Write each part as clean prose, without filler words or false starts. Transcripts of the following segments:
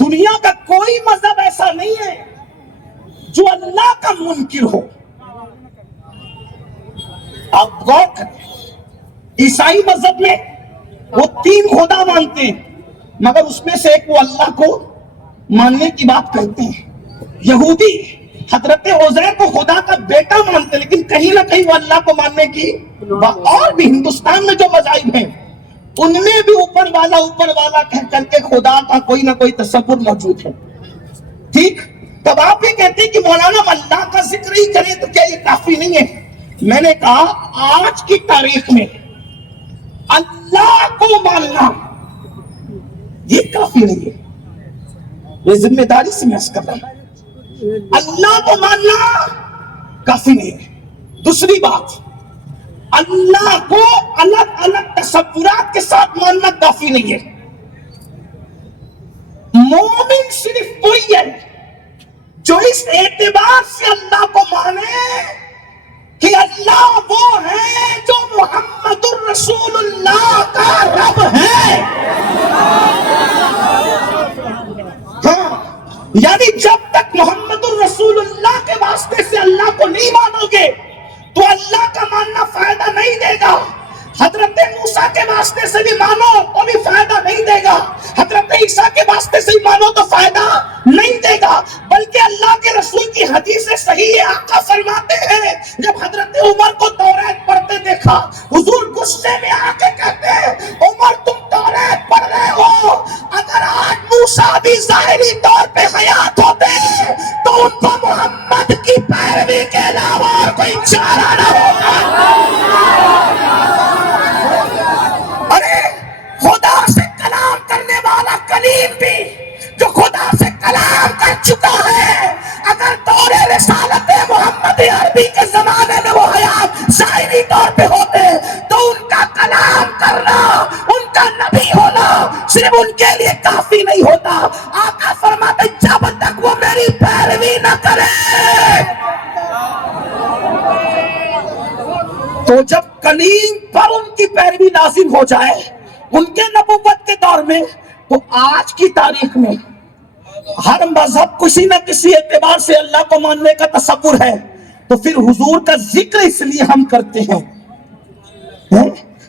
دنیا کا کوئی مذہب ایسا نہیں ہے جو اللہ کا منکر ہو. آپ غور کریں, عیسائی مذہب میں وہ 3 خدا مانتے ہیں, مگر اس میں سے ایک وہ اللہ کو ماننے کی بات کرتے ہیں. یہودی حضرت عزیر کو خدا کا بیٹا مانتے ہیں, لیکن کہیں نہ کہیں وہ اللہ کو ماننے کی. اور بھی ہندوستان میں جو مذاہب ہیں ان میں بھی اوپر والا کہہ کر کے خدا کا کوئی نہ کوئی تصور موجود ہے. ٹھیک, تب آپ بھی کہتے ہیں کہ مولانا اللہ کا ذکر ہی کریں تو کیا یہ کافی نہیں ہے؟ میں نے کہا آج کی تاریخ میں اللہ کو ماننا یہ کافی نہیں ہے. یہ ذمہ داری سے میں عرض کر رہا ہوں, اللہ کو ماننا کافی نہیں ہے. دوسری بات, اللہ کو الگ الگ تصورات کے ساتھ ماننا کافی نہیں ہے. مومن صرف وہی ہے جو اس اعتبار سے اللہ کو مانے کہ اللہ وہ ہے جو محمد الرسول اللہ کا رب ہے. ہاں, یعنی جب تک محمد الرسول اللہ کے واسطے سے اللہ کو نہیں مانو گے تو اللہ کا ماننا فائدہ نہیں دے گا. حضرت موسیٰ کے واسطے سے بھی مانو تو بھی فائدہ نہیں دے گا, حضرت عیسیٰ کے واسطے سے بھی مانو تو فائدہ نہیں دے گا. بلکہ اللہ کے رسول کی حدیث صحیح ہے, آقا فرماتے ہیں جب حضرت عمر کو توریت پڑھتے دیکھا, حضور غصے میں آ کے کہتے ہیں عمر تم توریت پڑھ رہے ہو, اگر آج موسیٰ بھی ظاہری طور پہ حیات ہوتے تو ان کو محمد کی پیروی کے علاوہ اور کوئی چارہ نہ ہوگا. ارے خدا سے کلام کرنے والا کلیم بھی جو خدا سے کلام کر چکا ہے, اگر دور رسالت محمد عربی کے زمانے میں وہ حیات ظاہری طور پہ ہوتے تو ان کا کلام کرنا, ان کا نبی ہونا صرف ان کے لیے کافی نہیں ہوتا. آقا فرماتے جب تک وہ میری پیروی نہ کرے. تو جب کلیم پر ان کی پیروی لازم ہو جائے ان کے نبوت کے دور میں, تو آج کی تاریخ میں ہر مذہب کسی نہ کسی اعتبار سے اللہ کو ماننے کا تصور ہے. تو پھر حضور کا ذکر اس لیے ہم کرتے ہیں,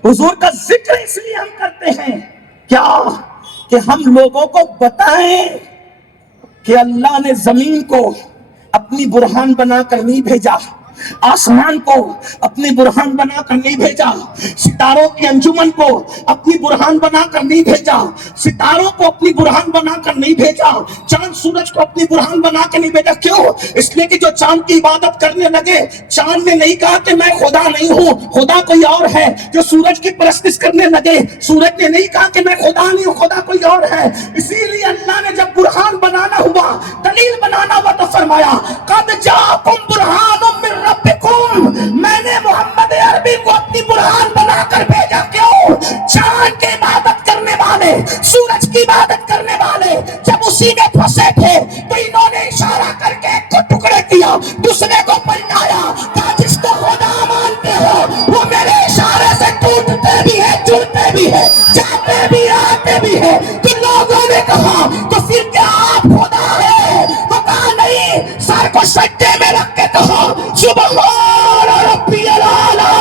حضور کا ذکر اس لیے ہم کرتے ہیں کیا کہ ہم لوگوں کو بتائیں کہ اللہ نے زمین کو اپنی برہان بنا کر نہیں بھیجا, آسمان کو اپنی برہان بنا کر نہیں بھیجا, ستاروں کی انجمن کو اپنی برہان بنا کر نہیں بھیجا, ستاروں کو اپنی برہان بنا کر نہیں بھیجا, چاند سورج کو اپنی برہان بنا کر نہیں بھیجا. کیوں؟ اس لیے کہ جو چاند کی عبادت کرنے لگے, چاند نے نہیں کہا کہ میں خدا نہیں ہوں, خدا کوئی اور ہے. جو سورج کی پرستش کرنے لگے, سورج نے نہیں کہا کہ میں خدا نہیں ہوں, خدا کوئی اور ہے. اسی لیے اللہ نے جب برہان بنانا ہوا, دلیل بنانا ہوا تو فرمایا قد جاءکم برہان من ربکم, میں نے محمد عربی کو اپنی برہان بنا کر بھیجا. کیوں؟ چاند کی عبادت کرنے والے, سورج کی عبادت کرنے والے جب اسی میں پھنسے تھے تو انہوں نے اشارہ کر کے ایک کو ٹکڑے کیا, دوسرے کو پلٹایا, کہا جس کو خدا مانتے ہو وہ میرے اشارے سے ٹوٹتے بھی ہے, جڑتے بھی ہے, جاتے بھی آتے بھی ہے. تو لوگوں نے کہا تو پھر کیا آپ خدا ہے؟ تو کہا نہیں, سر کو سجدے میں رکھ کے کہا سبحان ربی الاعلی.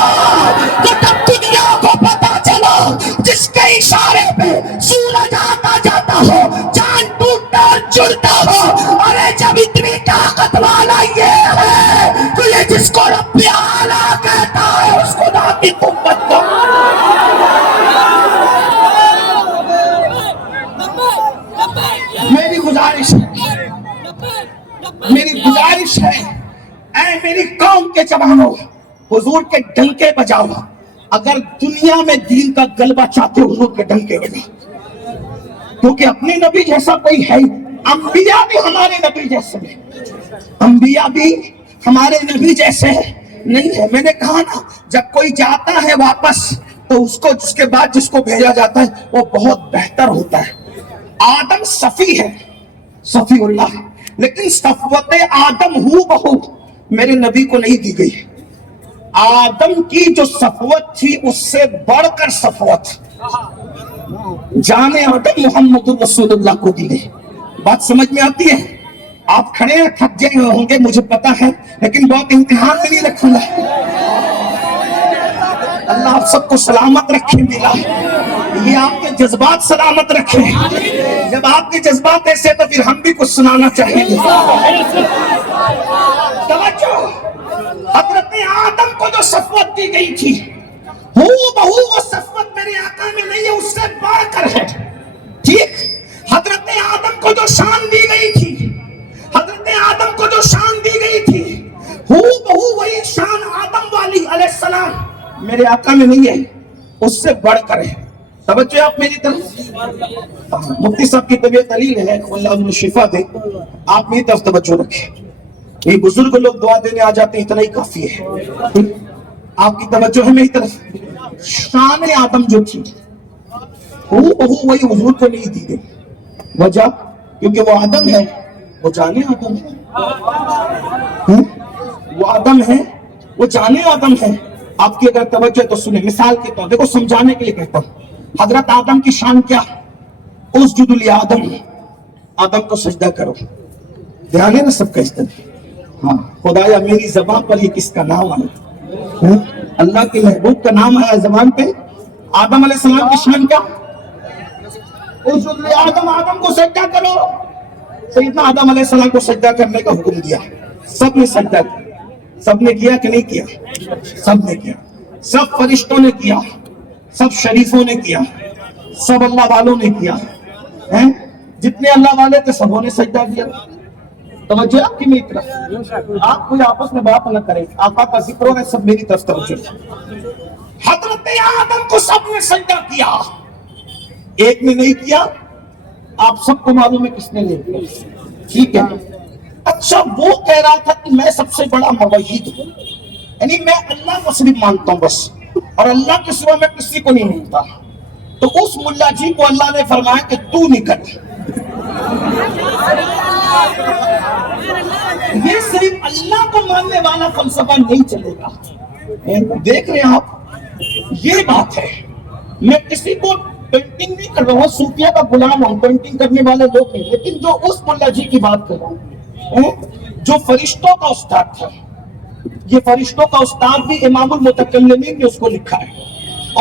تو تب دنیا کو پتا چلا جس کے اشارے پہ سورج آتا جاتا ہو, چاند ٹوٹتا اور جڑتا ہو. ارے جب اتنی طاقت والا یہ ہے تو یہ جس کو ربی اعلی کہتا ہے اس خدا کی قوت کو. میری گزارش ہے اے میری قوم کے جوانوں, حضور کے ڈنکے بجاؤ. اگر دنیا میں دین کا غلبہ چاہتے ہو حضور کے ڈنکے بجاؤ, کیونکہ اپنے نبی جیسا کوئی ہے. انبیاء بھی ہمارے نبی جیسے ہیں, انبیاء بھی ہمارے نبی جیسے نہیں ہے. میں نے کہا نا, جب کوئی جاتا ہے واپس تو اس کو جس کے بعد جس کو بھیجا جاتا ہے وہ بہت بہتر ہوتا ہے. آدم صفی ہے, صفی اللہ, لیکن صفوت آدم ہو بہو میرے نبی کو نہیں دی گئی. آدم کی جو صفوت تھی اس سے بڑھ کر صفوت جان آدم محمد رسول اللہ کو دی گئی. بات سمجھ میں آتی ہے؟ آپ کھڑے ہیں، تھک جائے ہوں گے مجھے پتا ہے، لیکن بہت امتحان میں نہیں رکھوں گا۔ اللہ آپ سب کو سلامت رکھے ملا، یہ آپ کے جذبات سلامت رکھے۔ جب آپ کے جذبات ایسے تو پھر ہم بھی کچھ سنانا چاہیں گے۔ توجہ، حضرت آدم کو جو صفوت دی گئی تھی، ہو بہو وہ صفوت میرے آقا میں نہیں ہے، اس سے بڑھ کر ہے۔ ٹھیک، حضرت آدم کو جو شان دی گئی تھی، حضرت آدم کو جو شان دی گئی تھی، ہو بہو وہی شان آدم والی علیہ السلام میرے آقا میں نہیں ہے، اس سے بڑھ کر ہے۔ توجہ آپ میری طرف، مفتی صاحب کی طبیعت علیل ہے، اللہ انہیں شفا دے، آپ میری طرف توجہ رکھیں۔ یہ بزرگ لوگ دعا دینے آ جاتے ہیں، اتنا ہی کافی ہے۔ آپ کی توجہ ہے میری طرف۔ شان آدم جو تھی ہو بہو وہی حضور کو نہیں دی گئی، وجہ کیونکہ وہ آدم ہے، وہ جانے آدم ہے، وہ آدم ہے، وہ جانے آدم ہے۔ آپ کی اگر توجہ تو سنیں، مثال کے طور دیکھو سمجھانے کے لیے کہتا ہوں، حضرت آدم کی شان کیا؟ اسجد لآدم، آدم کو سجدہ کرو۔ دھیان ہے نا سب کا اس طرح؟ ہاں، خدایا میری زبان پر یہ کس کا نام آیا؟ اللہ کے محبوب کا نام آیا زبان پہ۔ آدم علیہ السلام کی شان کیا؟ اسجد لآدم، آدم کو سجدہ کرو۔ سیدنا آدم علیہ السلام کو سجدہ کرنے کا حکم دیا، سب نے سجدہ کیا۔ سب نے کیا کہ نہیں کیا؟ سب نے کیا، سب فرشتوں نے کیا، سب شریفوں نے کیا، سب اللہ والوں نے کیا، جتنے اللہ والے تھے سبوں نے سجدہ کیا۔ توجہ آپ کی میری طرف، آپ کوئی آپس میں بات نہ کریں، آقا کا ذکر ہو رہا ہے، سب میری طرف توجہ۔ حضرت آدم کو سب نے سجدہ کیا، ایک نے نہیں کیا، آپ سب کو معلوم ہے کس نے نہیں کیا، ٹھیک ہے؟ اچھا، وہ کہہ رہا تھا کہ میں سب سے بڑا موحد ہوں، یعنی میں اللہ کو صرف مانتا ہوں بس، اور اللہ کے سوا میں کسی کو نہیں مانتا۔ تو اس ملا جی کو اللہ نے فرمایا کہ تو نکل۔ یہ صرف اللہ کو ماننے والا فلسفہ نہیں چلے گا۔ دیکھ رہے ہیں آپ، یہ بات ہے، میں کسی کو پینٹنگ نہیں کر رہا ہوں، صوفیہ کا غلام ہوں، پینٹنگ کرنے والے لوگ ہیں، لیکن جو اس ملا جی کی بات کر رہا ہوں جو فرشتوں کا استاد تھا، یہ فرشتوں کا استاد بھی امام المتکلمین نے اس کو لکھا ہے،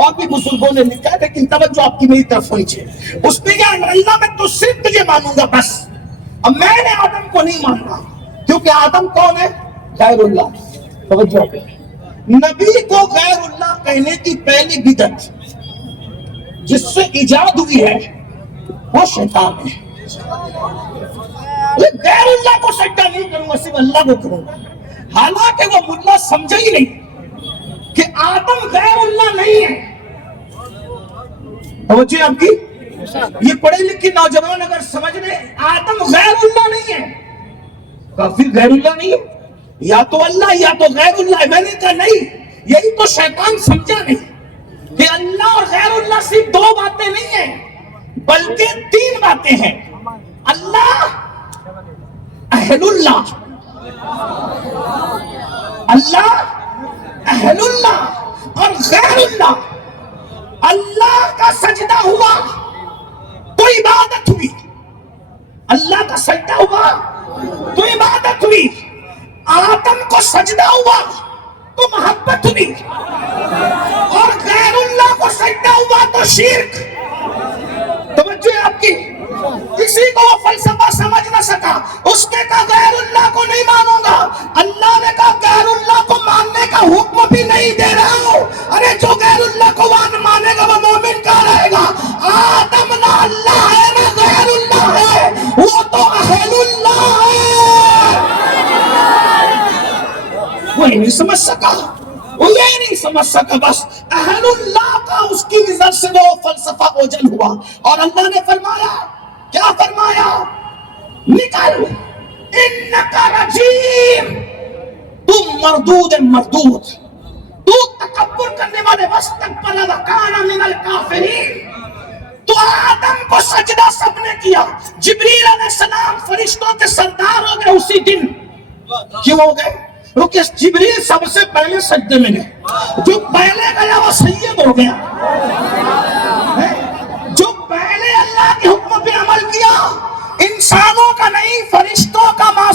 اور بھی بزرگوں نے لکھا ہے، لیکن توجہ آپ کی میری طرف ہوئی چاہیے۔ اس نے کہا اللہ میں تو صرف تجھے مانوں گا بس، اب میں نے آدم کو نہیں ماننا، کیونکہ آدم کون ہے؟ غیر اللہ۔ توجہ پہ، نبی کو غیر اللہ کہنے کی پہلی بدعت جس سے ایجاد ہوئی ہے وہ شیطان ہے۔ غیر اللہ کو سجدہ نہیں کروں گا، صرف اللہ کو کروں گا، حالانکہ وہ ملا سمجھا ہی نہیں کہ آدم غیر اللہ نہیں ہے۔ توجہ آپ کی، یہ پڑھے لکھے نوجوان اگر سمجھ لیں آدم غیر اللہ نہیں ہے، کافر غیر اللہ نہیں ہے، یا تو اللہ یا تو غیر اللہ ہے۔ میں نے کہا نہیں، یہی تو شیطان سمجھا نہیں کہ اللہ اور غیر اللہ صرف دو باتیں نہیں ہیں بلکہ تین باتیں ہیں۔ اللہ، اہل اللہ، اللہ اہل اللہ اور غیر اللہ۔ اللہ کا سجدہ ہوا تو عبادت ہوئی، اللہ کا سجدہ ہوا تو عبادت ہوئی، آدم کو سجدہ ہوا تو محبت ہوئی، اور غیر اللہ کو سجدہ ہوا تو شرک۔ توجہ آپ کی، کسی کو وہ فلسفہ سمجھ نہ سکا، اس نے کہا غیر اللہ کو نہیں مانوں گا، اللہ نے کہا غیر اللہ کو ماننے کا حکم بھی نہیں دے رہا ہوں۔ ارے جو غیر اللہ کو مانے گا وہ مومن کہاں رہے گا؟ آدم نہ اللہ ہے نہ غیر اللہ ہے، وہ تو اہل اللہ ہے۔ وہ نہیں سمجھ سکا، وہ یہ نہیں سمجھ سکا، بس اہل اللہ کا اس کی نظر سے وہ فلسفہ اوجل ہوا، اور اللہ نے فرمایا، کیا فرمایا؟ نکل، انکا رجیم، تم مردود مردود، تو تکبر کرنے والے، واستکبر وکان من الکافرین۔ تو آدم کو سجدہ سب نے کیا، جبریل علیہ السلام فرشتوں کے سردار ہو گئے اسی دن۔ کیوں ہو گئے؟ کیونکہ جبریل سب سے پہلے سجدے میں گئے، جو پہلے گیا وہ سید ہو گیا، جو پہلے اللہ کے حکم پہ عمل کیا، انسانوں